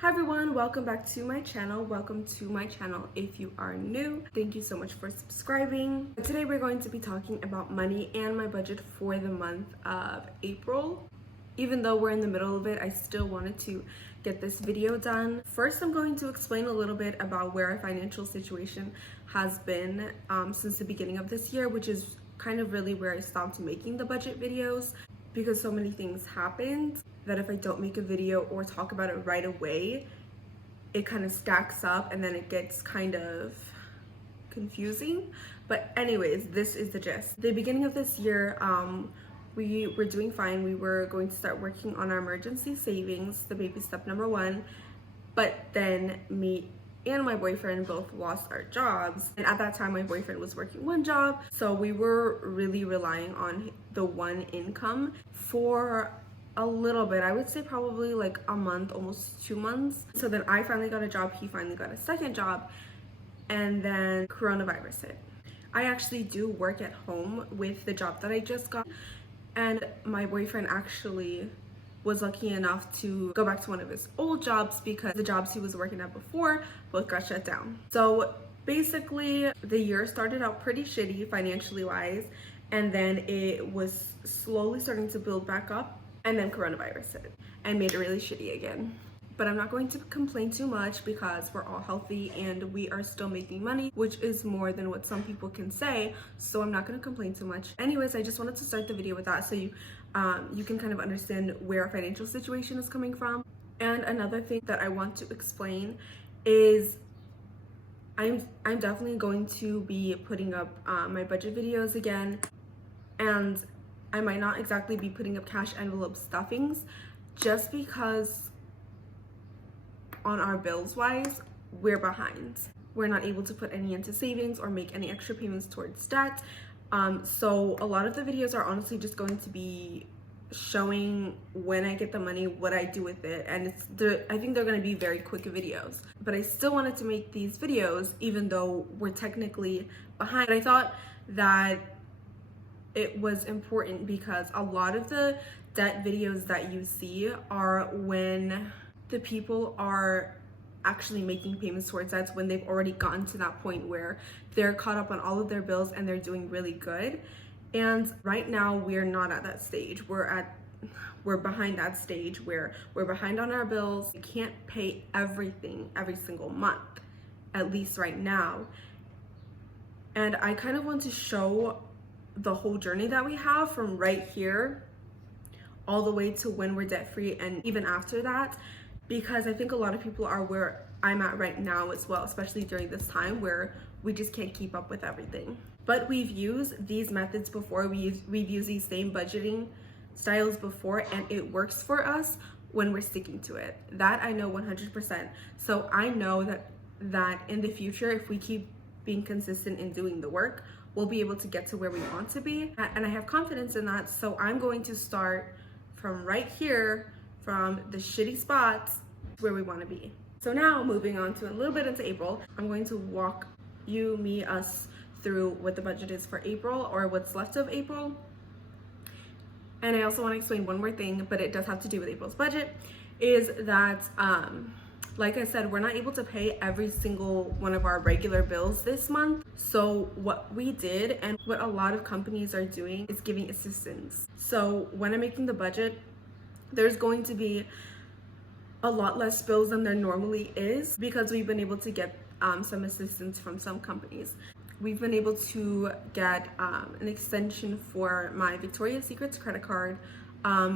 Hi everyone, welcome back to my channel. Welcome to my channel if you are new. Thank you so much for subscribing. Today we're going to be talking about money and my budget for the month of April. Even though we're in the middle of it, I still wanted to get this video done. First, I'm going to explain a little bit about where our financial situation has been since the beginning of this year, which is kind of really where I stopped making the budget videos because so many things happened that if I don't make a video or talk about it right away, it kind of stacks up and then it gets kind of confusing. But anyways, this is the gist. The beginning of this year, we were doing fine. We were going to start working on our emergency savings, the baby step number one. But then me and my boyfriend both lost our jobs. And at that time, my boyfriend was working one job. So we were really relying on the one income for a little bit. I would say probably like a month, almost 2 months. So then I finally got a job. He finally got a second job. And then coronavirus hit. I actually do work at home with the job that I just got. And my boyfriend actually was lucky enough to go back to one of his old jobs because the jobs he was working at before both got shut down. So basically the year started out pretty shitty financially wise, and then it was slowly starting to build back up, and then coronavirus hit and made it really shitty again. But I'm not going to complain too much because we're all healthy and we are still making money, which is more than what some people can say. So I'm not going to complain too much. Anyways, I just wanted to start the video with that so you can kind of understand where our financial situation is coming from. And another thing that I want to explain is I'm definitely going to be putting up my budget videos again, and I might not exactly be putting up cash envelope stuffings just because on our bills wise, we're behind. We're not able to put any into savings or make any extra payments towards debt. So a lot of the videos are honestly just going to be showing when I get the money, what I do with it, and I think they're going to be very quick videos. But I still wanted to make these videos even though we're technically behind. I thought that it was important because a lot of the debt videos that you see are when the people are actually making payments towards debts, when they've already gotten to that point where they're caught up on all of their bills and they're doing really good. And right now we're not at that stage. We're behind that stage where we're behind on our bills. We can't pay everything every single month, at least right now. And I kind of want to show the whole journey that we have from right here all the way to when we're debt free and even after that, because I think a lot of people are where I'm at right now as well, especially during this time where we just can't keep up with everything. But we've used these methods before. We've used these same budgeting styles before, and it works for us when we're sticking to it. That I know 100%. So I know that in the future, if we keep being consistent in doing the work, we'll be able to get to where we want to be. And I have confidence in that. So I'm going to start from right here, from the shitty spots where we want to be. So now moving on to a little bit into April, I'm going to walk us through what the budget is for April, or what's left of April. And I also want to explain one more thing, but it does have to do with April's budget, is that like I said, we're not able to pay every single one of our regular bills this month. So what we did, and what a lot of companies are doing, is giving assistance. So when I'm making the budget, there's going to be a lot less bills than there normally is because we've been able to get some assistance from some companies. We've been able to get an extension for my Victoria's Secret's credit card.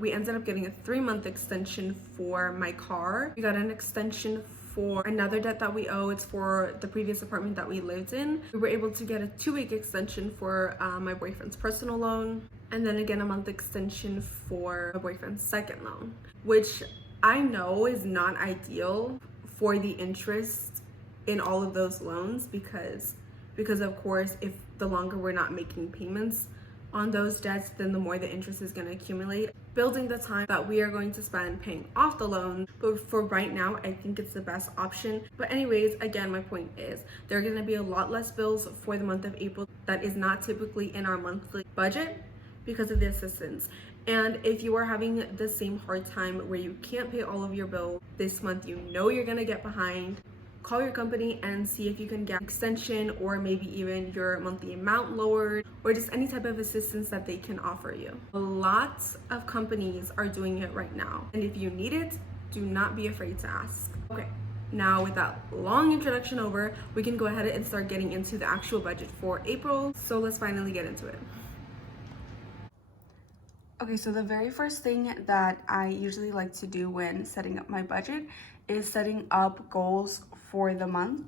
We ended up getting a 3-month extension for my car. We got an extension for another debt that we owe. It's for the previous apartment that we lived in. We were able to get a 2-week extension for my boyfriend's personal loan, and then again a month extension for my boyfriend's second loan, which I know is not ideal for the interest in all of those loans because of course, if the longer we're not making payments on those debts, then the more the interest is going to accumulate, building the time that we are going to spend paying off the loan. But for right now, I think it's the best option. But anyways, again, my point is there are going to be a lot less bills for the month of April that is not typically in our monthly budget because of the assistance. And if you are having the same hard time where you can't pay all of your bills this month, you know you're gonna get behind, call your company and see if you can get extension or maybe even your monthly amount lowered or just any type of assistance that they can offer you. Lots of companies are doing it right now. And if you need it, do not be afraid to ask. Okay, now with that long introduction over, we can go ahead and start getting into the actual budget for April. So let's finally get into it. Okay, so the very first thing that I usually like to do when setting up my budget is setting up goals for the month.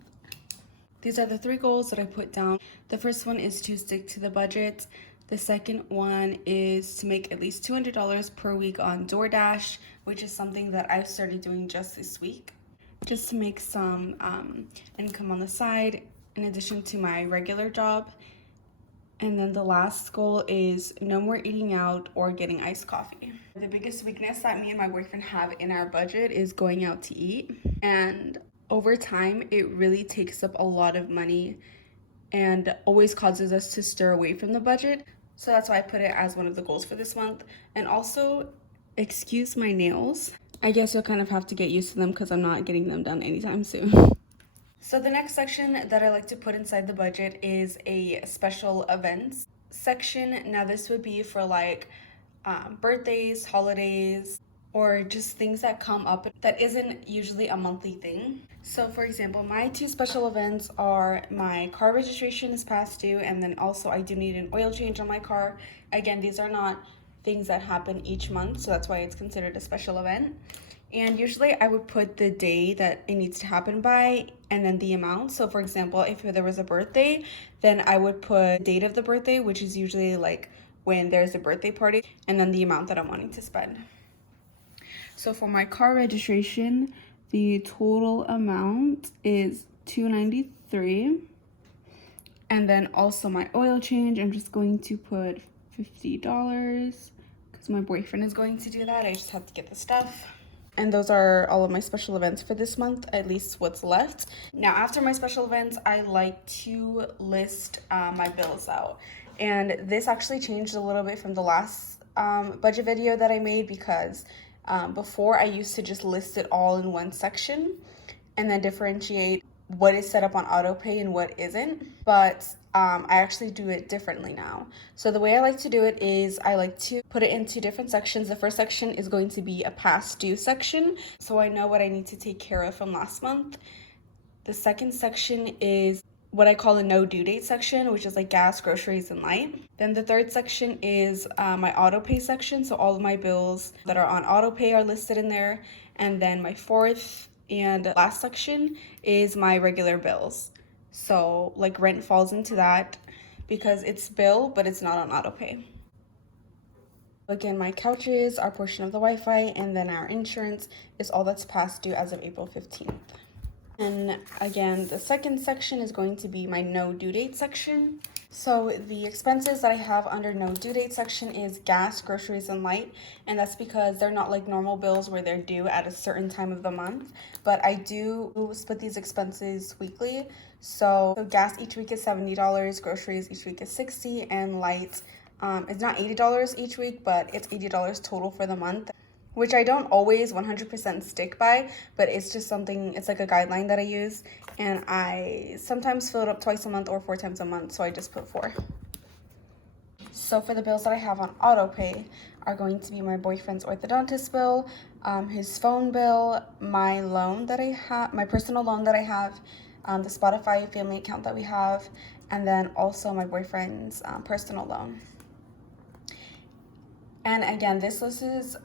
These are the 3 goals that I put down. The first one is to stick to the budget. The second one is to make at least $200 per week on DoorDash, which is something that I've started doing just this week, just to make some income on the side in addition to my regular job. And then the last goal is no more eating out or getting iced coffee. The biggest weakness that me and my boyfriend have in our budget is going out to eat. And over time, it really takes up a lot of money and always causes us to stir away from the budget. So that's why I put it as one of the goals for this month. And also, excuse my nails. I guess you'll kind of have to get used to them because I'm not getting them done anytime soon. So the next section that I like to put inside the budget is a special events section. Now this would be for like birthdays, holidays, or just things that come up that isn't usually a monthly thing. So for example, my 2 special events are my car registration is past due, and then also I do need an oil change on my car. Again, these are not things that happen each month, so that's why it's considered a special event. And usually I would put the day that it needs to happen by and then the amount. So for example, if there was a birthday, then I would put the date of the birthday, which is usually like when there's a birthday party, and then the amount that I'm wanting to spend. So for my car registration, the total amount is $293. And then also my oil change, I'm just going to put $50 because my boyfriend is going to do that. I just have to get the stuff. And those are all of my special events for this month, at least what's left. Now, after my special events, I like to list my bills out. And this actually changed a little bit from the last budget video that I made because before I used to just list it all in one section and then differentiate what is set up on auto pay and what isn't. But I actually do it differently now. So the way I like to do it is I like to put it into different sections. The first section is going to be a past due section, so I know what I need to take care of from last month. The second section is what I call a no due date section, which is like gas, groceries, and light. Then the third section is my auto pay section, so all of my bills that are on auto pay are listed in there. And then my fourth and last section is my regular bills. So like rent falls into that because it's bill, but it's not on auto pay. Again, my couches, our portion of the Wi-Fi, and then our insurance is all that's past due as of April 15th. And again, the second section is going to be my no due date section. So the expenses that I have under no due date section is gas, groceries, and light. And that's because they're not like normal bills where they're due at a certain time of the month. But I do split these expenses weekly. So gas each week is $70, groceries each week is $60, and light, it's not $80 each week, but it's $80 total for the month, which I don't always 100% stick by, but it's just something, it's like a guideline that I use, and I sometimes fill it up twice a month or 4 times a month, so I just put 4. So for the bills that I have on auto pay are going to be my boyfriend's orthodontist bill, his phone bill, my loan that I have, my personal loan that I have, the Spotify family account that we have, and then also my boyfriend's personal loan. And again, this list is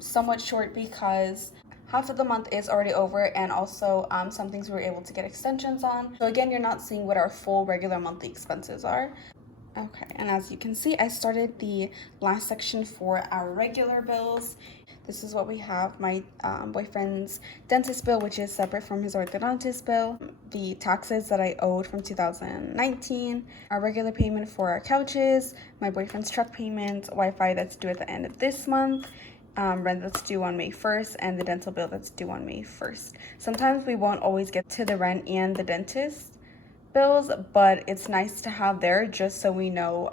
somewhat short because half of the month is already over, and also some things we were able to get extensions on. So again, you're not seeing what our full regular monthly expenses are. Okay, and as you can see, I started the last section for our regular bills. This is what we have. My boyfriend's dentist bill, which is separate from his orthodontist bill. The taxes that I owed from 2019. Our regular payment for our couches. My boyfriend's truck payment. Wi-Fi that's due at the end of this month. Rent that's due on May 1st. And the dental bill that's due on May 1st. Sometimes we won't always get to the rent and the dentist bills, but it's nice to have there just so we know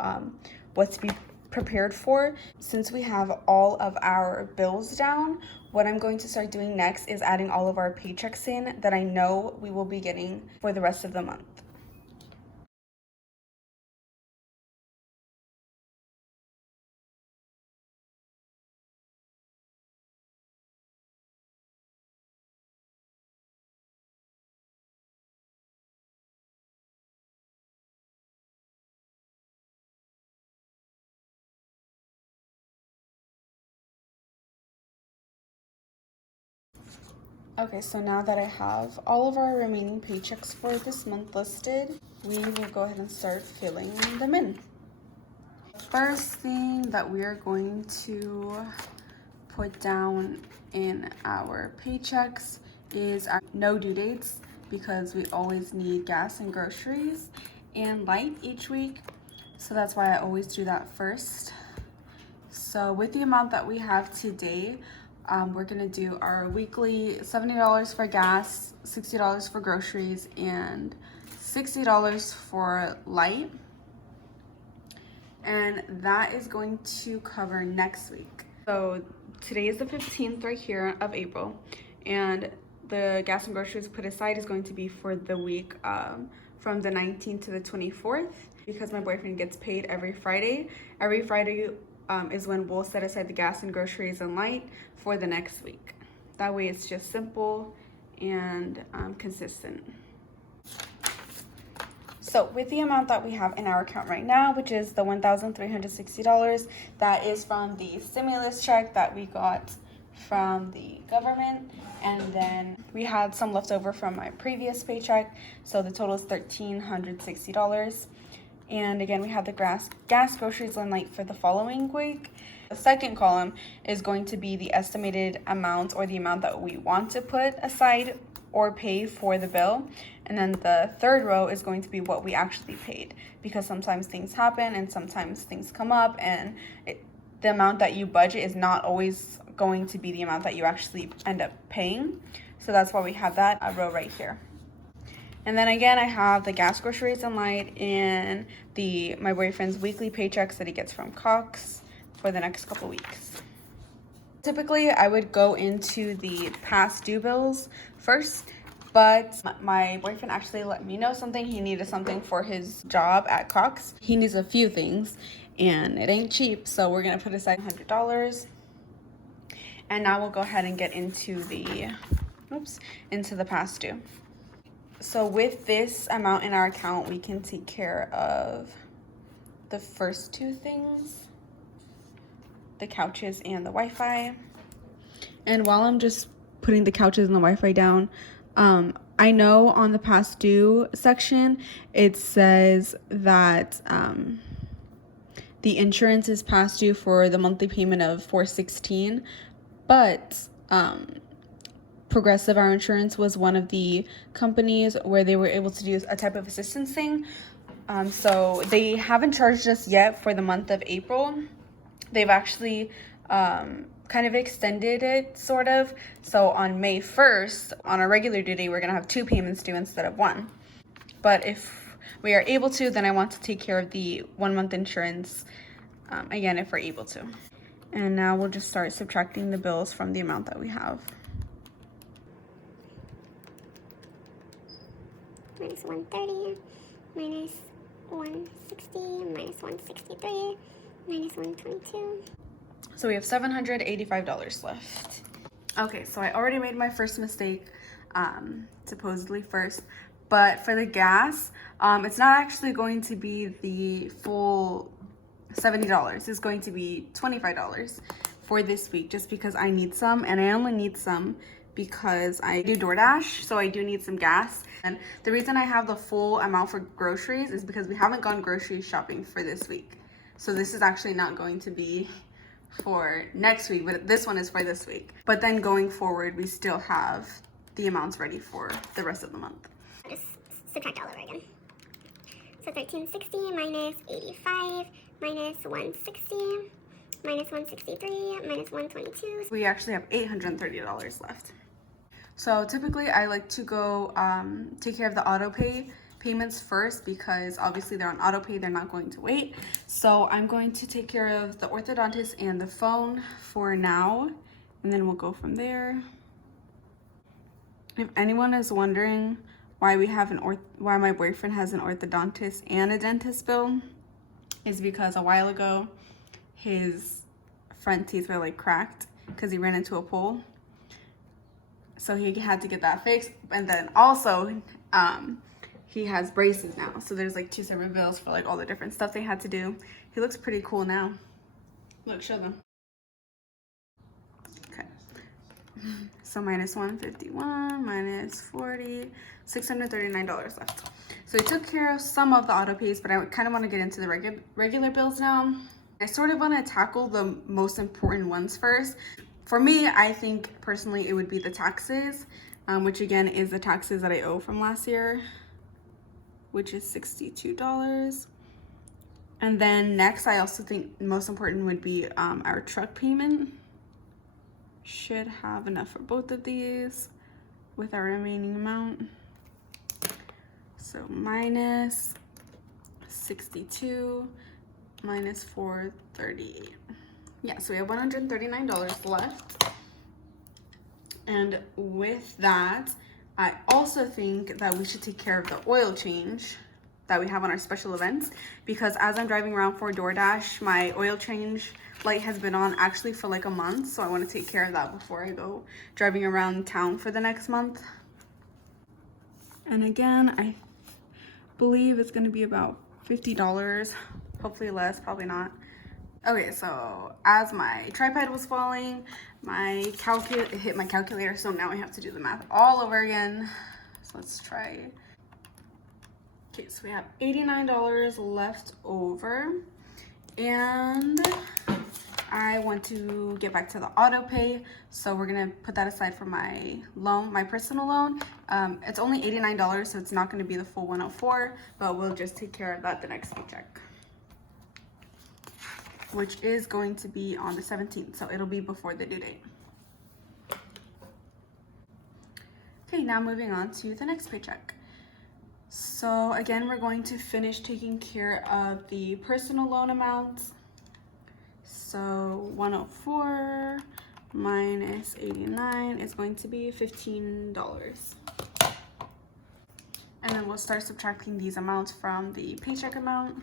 what to be prepared for. Since we have all of our bills down, what I'm going to start doing next is adding all of our paychecks in that I know we will be getting for the rest of the month. Okay, so now that I have all of our remaining paychecks for this month listed, we will go ahead and start filling them in. First thing that we are going to put down in our paychecks is our no due dates, because we always need gas and groceries and light each week. So that's why I always do that first. So with the amount that we have today, we're gonna do our weekly $70 for gas, $60 for groceries, and $60 for light. And that is going to cover next week. So today is the 15th right here of April, and the gas and groceries put aside is going to be for the week from the 19th to the 24th, because my boyfriend gets paid every Friday. Every Friday is when we'll set aside the gas and groceries and light for the next week. That way it's just simple and consistent. So with the amount that we have in our account right now, which is the $1,360, that is from the stimulus check that we got from the government, and then we had some left over from my previous paycheck, so the total is $1,360. And again, we have the gas, groceries, and light for the following week. The second column is going to be the estimated amount, or the amount that we want to put aside or pay for the bill. And then the third row is going to be what we actually paid, because sometimes things happen and sometimes things come up, and the amount that you budget is not always going to be the amount that you actually end up paying. So that's why we have that row right here. And then again, I have the gas, groceries, and light in my boyfriend's weekly paychecks that he gets from Cox for the next couple weeks. Typically, I would go into the past due bills first, but my boyfriend actually let me know something. He needed something for his job at Cox. He needs a few things, and it ain't cheap, so we're gonna put aside $100. And now we'll go ahead and get into the past due. So with this amount in our account, we can take care of the first two things, the couches and the Wi-Fi. And while I'm just putting the couches and the Wi-Fi down, I know on the past due section, it says that the insurance is past due for the monthly payment of $416, but Progressive, our insurance, was one of the companies where they were able to do a type of assistance thing. So they haven't charged us yet for the month of April. They've actually kind of extended it, sort of. So on May 1st, on our regular due date, we're gonna have 2 payments due instead of 1. But if we are able to, then I want to take care of the 1-month insurance, again, if we're able to. And now we'll just start subtracting the bills from the amount that we have. Minus 130, minus 160, minus 163, minus 122. So we have $785 left. Okay, so I already made my first mistake, supposedly first, but for the gas, it's not actually going to be the full $70. It's going to be $25 for this week, just because I need some, and I only need some because I do DoorDash, so I do need some gas. And the reason I have the full amount for groceries is because we haven't gone grocery shopping for this week. So this is actually not going to be for next week, but this one is for this week. But then going forward, we still have the amounts ready for the rest of the month. Just subtract all over again. So 1360 minus 85 minus 160 minus 163 minus 122. We actually have $830 left. So typically I like to go take care of the auto pay payments first because obviously they're on auto pay, they're not going to wait. So I'm going to take care of the orthodontist and the phone for now, and then we'll go from there. If anyone is wondering why we have why my boyfriend has an orthodontist and a dentist bill, is because a while ago his front teeth were like cracked because he ran into a pole. So he had to get that fixed. And then also, he has braces now. So there's like 2 separate bills for like all the different stuff they had to do. He looks pretty cool now. Look, show them. Okay. So minus 151, minus 40, $639 left. So we took care of some of the auto pays, but I kind of want to get into the regular bills now. I sort of want to tackle the most important ones first. For me, I think personally it would be the taxes, which again is the taxes that I owe from last year, which is $62. And then next, I also think the most important would be our truck payment. Should have enough for both of these with our remaining amount. So minus 62 minus 438. Yeah, so we have $139 left. And with that, I also think that we should take care of the oil change that we have on our special events, because as I'm driving around for DoorDash, my oil change light has been on actually for like a month, so I want to take care of that before I go driving around town for the next month. And again, I believe it's going to be about $50, hopefully less, probably not. Okay, so as my tripod was falling, it hit my calculator, so now I have to do the math all over again. So let's try. Okay, so we have $89 left over, and I want to get back to the auto pay, so we're gonna put that aside for my loan, my personal loan. It's only $89, so it's not gonna be the full 104, but we'll just take care of that the next paycheck, which is going to be on the 17th, so it'll be before the due date. Okay, now moving on to the next paycheck. So again, we're going to finish taking care of the personal loan amounts. So 104 minus 89 is going to be $15. And then we'll start subtracting these amounts from the paycheck amount.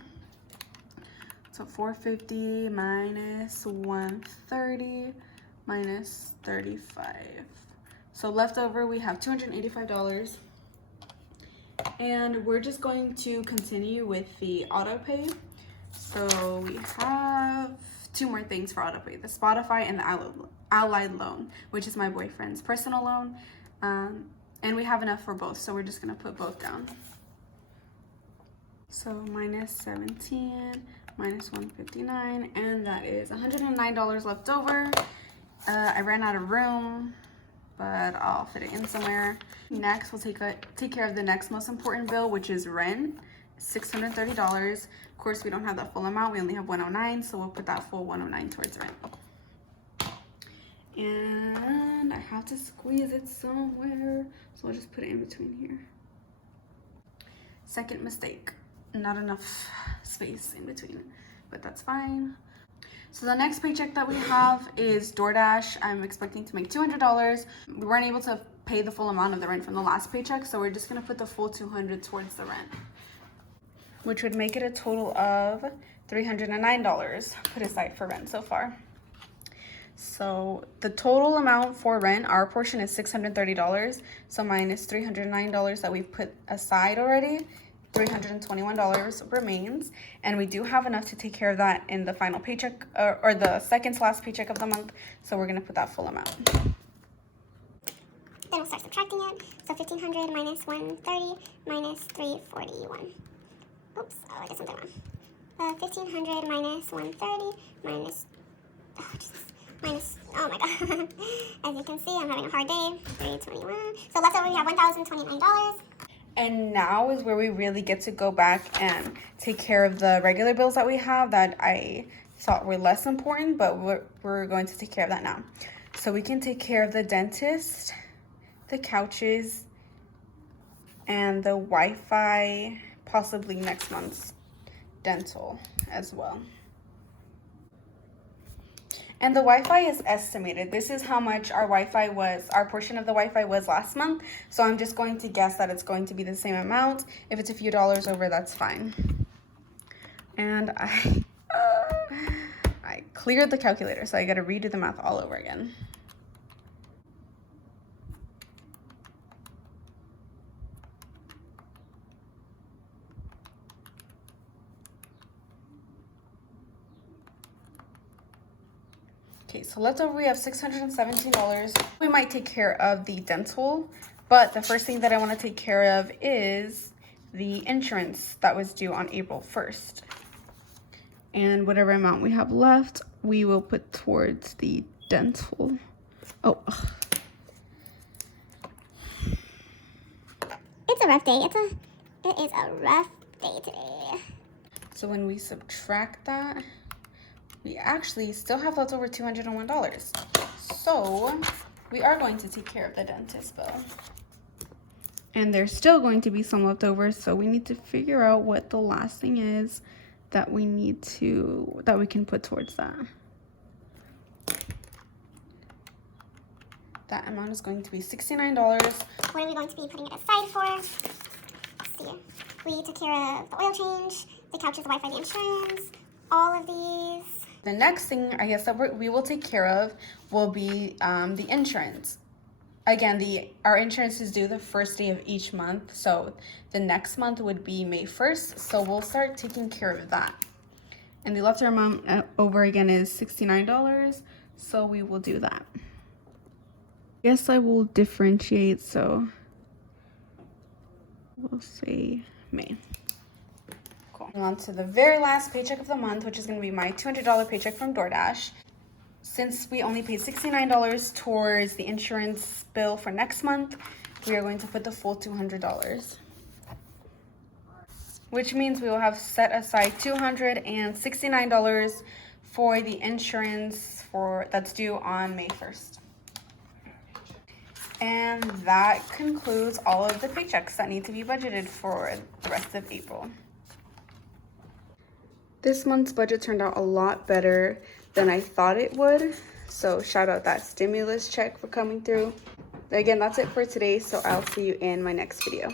So 450 minus 130 minus 35. So left over we have $285. And we're just going to continue with the auto pay. So we have 2 more things for auto pay: the Spotify and the Allied loan, which is my boyfriend's personal loan. And we have enough for both, so we're just gonna put both down. So minus 17 minus 159, and that is $109 left over. I ran out of room, but I'll fit it in somewhere. Next, we'll take care of the next most important bill, which is rent, $630. Of course, we don't have that full amount. We only have 109, so we'll put that full 109 towards rent. And I have to squeeze it somewhere, so I'll just put it in between here. Second mistake, not enough space in between, but that's fine. So the next paycheck that we have is DoorDash. I'm expecting to make $200. We weren't able to pay the full amount of the rent from the last paycheck, so we're just gonna put the full $200 towards the rent, which would make it a total of $309 put aside for rent so far. So the total amount for rent, our portion is $630. So minus $309 that we've put aside already, $321 remains, and we do have enough to take care of that in the final paycheck, or the second to last paycheck of the month. So we're gonna put that full amount. Then we'll start subtracting it. So 1,500 minus 130 minus 341. Oops, oh, I did something wrong. 1,500 minus 130 minus, oh my god. As you can see, I'm having a hard day. 321. So left over we have $1,029. And now is where we really get to go back and take care of the regular bills that we have that I thought were less important, but we're going to take care of that now. So we can take care of the dentist, the couches, and the Wi-Fi, possibly next month's dental as well. And the Wi-Fi is estimated. This is how much our Wi-Fi was, our portion of the Wi-Fi was last month. So I'm just going to guess that it's going to be the same amount. If it's a few dollars over, that's fine. And I cleared the calculator, so I gotta redo the math all over again. Okay, so left over we have $617. We might take care of the dental, but the first thing that I want to take care of is the insurance that was due on April 1st. And whatever amount we have left, we will put towards the dental. Oh. It's a rough day. It is a rough day today. So when we subtract that, we actually still have left over $201. So we are going to take care of the dentist bill. And there's still going to be some left over, so we need to figure out what the last thing is that we can put towards that. That amount is going to be $69. What are we going to be putting it aside for? Let's see. We took care of the oil change, the couches, the Wi-Fi, the insurance, all of these. The next thing I guess that we will take care of will be the insurance. Again, our insurance is due the first day of each month, so the next month would be May 1st, so we'll start taking care of that. And the leftover amount over again is $69, so we will do that. I guess I will differentiate, so we'll say May. Cool. On to the very last paycheck of the month, which is going to be my $200 paycheck from DoorDash. Since we only paid $69 towards the insurance bill for next month, we are going to put the full $200. Which means we will have set aside $269 for the insurance that's due on May 1st. And that concludes all of the paychecks that need to be budgeted for the rest of April. This month's budget turned out a lot better than I thought it would. So shout out that stimulus check for coming through. Again, that's it for today. So I'll see you in my next video.